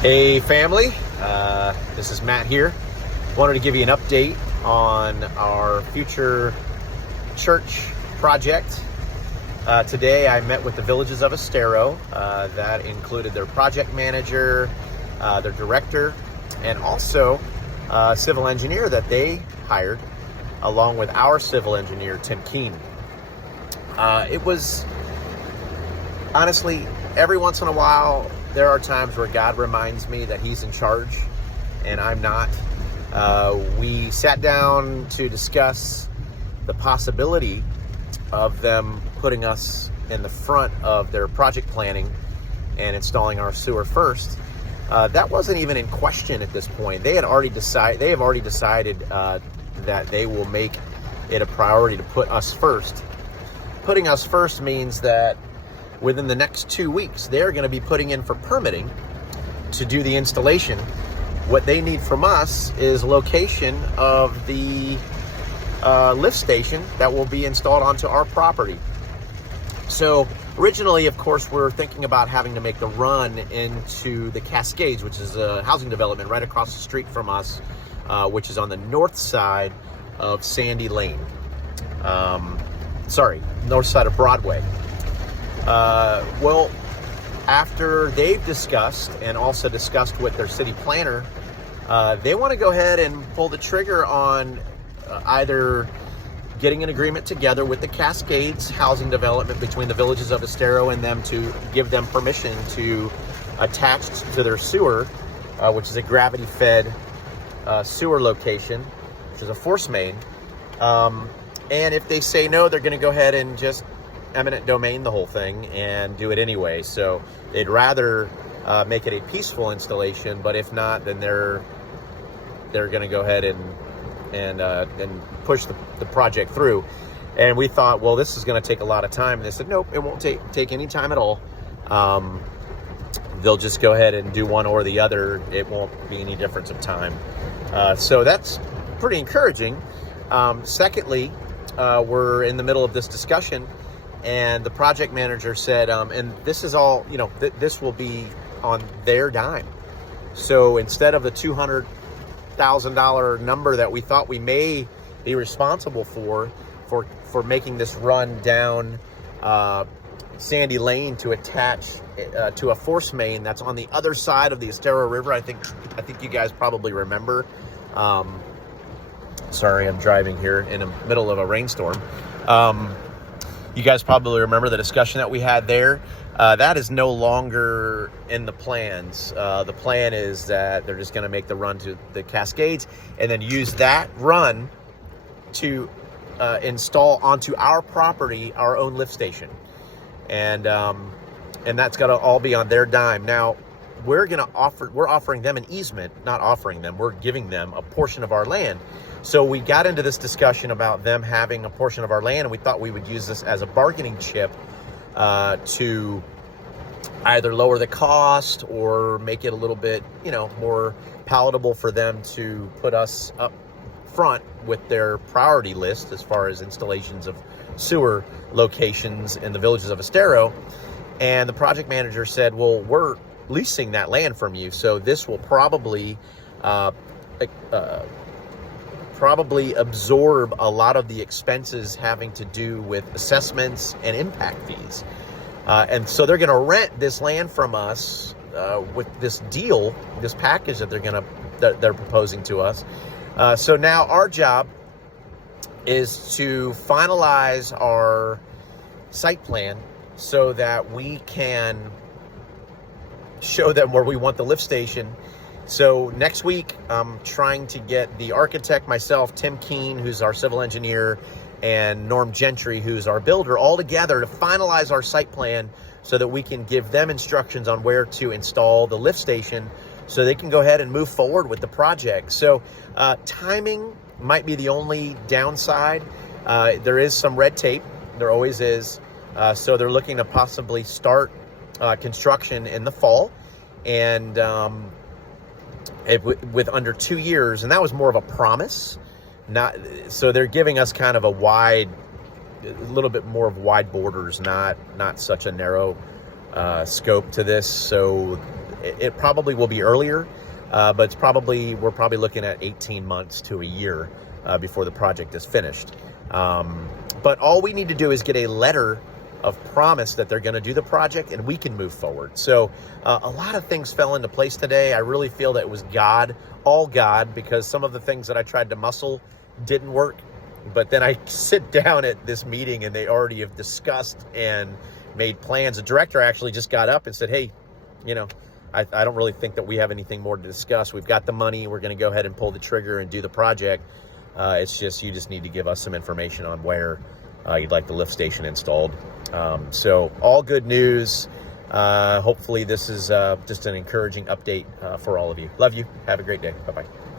Hey family, this is Matt here. Wanted to give you an update on our future church project. Today I met with the Villages of Estero. That included their project manager, their director, and also a civil engineer that they hired, along with our civil engineer, Tim Keene. It was, honestly, every once in a while, there are times where God reminds me that He's in charge and I'm not. We sat down to discuss the possibility of them putting us in the front of their project planning and installing our sewer first. That wasn't even in question at this point. They have already decided that they will make it a priority to put us first. Putting us first means that within the next 2 weeks, they're going to be putting in for permitting to do the installation. What they need from us is location of the lift station that will be installed onto our property. So originally, of course, we're thinking about having to make the run into the Cascades, which is a housing development right across the street from us, which is on the north side of Sandy Lane. North side of Broadway. Well, after they've discussed and also discussed with their city planner, they want to go ahead and pull the trigger on either getting an agreement together with the Cascades housing development between the Villages of Estero and them to give them permission to attach to their sewer, which is a gravity-fed sewer location, which is a force main. And if they say no, they're going to go ahead and just eminent domain the whole thing and do it anyway. So they'd rather make it a peaceful installation, but if not, then they're going to go ahead and push the project through. And we thought, well, this is going to take a lot of time. And they said, nope, it won't take any time at all. They'll just go ahead and do one or the other. It won't be any difference of time. So that's pretty encouraging. Secondly, we're in the middle of this discussion, and the project manager said, and this is all, this will be on their dime. So instead of the $200,000 number that we thought we may be responsible for making this run down Sandy Lane to attach to a force main that's on the other side of the Estero River, I think you guys probably remember. Sorry, I'm driving here in the middle of a rainstorm. You guys probably remember the discussion that we had there. That is no longer in the plans. The plan is that they're just going to make the run to the Cascades and then use that run to install onto our property our own lift station. And that's got to all be on their dime. Now, we're offering them an easement, not offering them, we're giving them a portion of our land. So we got into this discussion about them having a portion of our land, and we thought we would use this as a bargaining chip to either lower the cost or make it a little bit, more palatable for them to put us up front with their priority list as far as installations of sewer locations in the Villages of Estero. And the project manager said, well, we're leasing that land from you, so this will probably absorb a lot of the expenses having to do with assessments and impact fees. And so they're going to rent this land from us with this deal, this package that they're proposing to us. So now our job is to finalize our site plan so that we can show them where we want the lift station. So next week, I'm trying to get the architect, myself, Tim Keene, who's our civil engineer, and Norm Gentry, who's our builder, all together to finalize our site plan so that we can give them instructions on where to install the lift station so they can go ahead and move forward with the project. So timing might be the only downside. There is some red tape. There always is. So they're looking to possibly start construction in the fall, and with under 2 years, and that was more of a promise. So they're giving us kind of a little bit more of wide borders, not such a narrow scope to this. So it probably will be earlier, but we're probably looking at 18 months to a year before the project is finished. But all we need to do is get a letter of promise that they're going to do the project, and we can move forward. So a lot of things fell into place today. I really feel that it was God, all God, because some of the things that I tried to muscle didn't work. But then I sit down at this meeting and they already have discussed and made plans. The director actually just got up and said, hey, I don't really think that we have anything more to discuss. We've got the money. We're going to go ahead and pull the trigger and do the project. It's just, you just need to give us some information on where you'd like the lift station installed. So all good news. Hopefully this is just an encouraging update for all of you. Love you. Have a great day. Bye-bye.